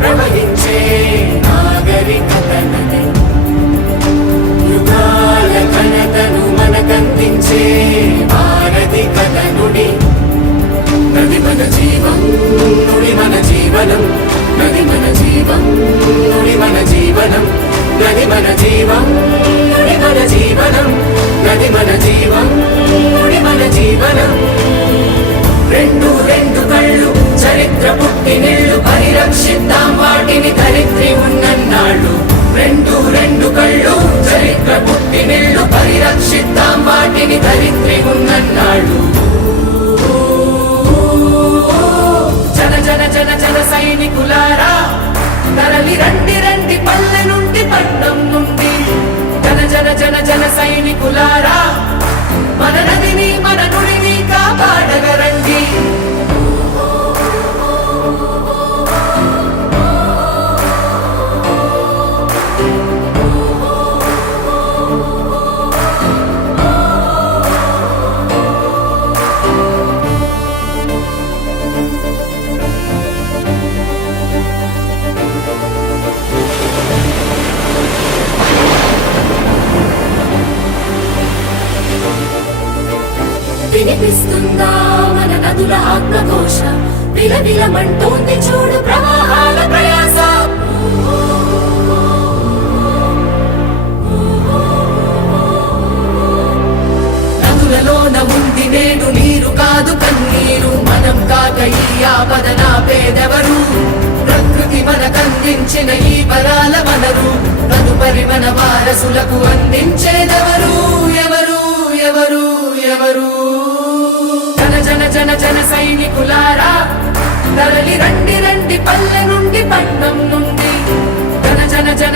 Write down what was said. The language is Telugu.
ప్రవహించే నాగరికత నది, యుగాల ఘనతను మనకందించే భారతి కథ నుడి. నది మన జీవం, నుడి మన జీవనం, నది మన జీవం, నుడి మన జీవనం, నది మన జీవం, నుడి మన జీవనం, నది మన జీవం, నుడి మన జీవనం. రెండు రెండు కళ్ళు చరిత్ర పుట్టినిళ్ళు, పరిరక్షిద్దాం వాటిని ధరిత్రి ఉన్నన్నాళ్ళు. రెండు రెండు కళ్ళు చరిత్ర పుట్టినిళ్ళు, పరిరక్షిద్దాం వాటిని ధరిత్రి ఉన్నన్నాళ్ళు. జన జన జన జన సైనికులారా తరలి రండి రండి, పల్లె నుండి పట్నం నుండి. జన జన జన జన సైనికులారా మన నదిని మన నుడిని కాపాడగరండి. వినిపిస్తుందా మన నదుల ఆత్మఘోష, విలవిలమంటోంది చూడు ప్రవాహాల ప్రయాస. నదులలోన ఉంది నేడు నీరు కాదు కన్నీరు, మనం కాక ఈ ఆపద నాపేదెవరు? ప్రకృతి మనకందించిన ఈ వరాల వనరు, తదుపరి మన వారసులకు అందించేదెవరు? ఎవరు ఎవరు ఎవరు? జన జన జన జన సైనికులారా తరలి రండి రండి, పల్లె నుండి పట్నం నుండి.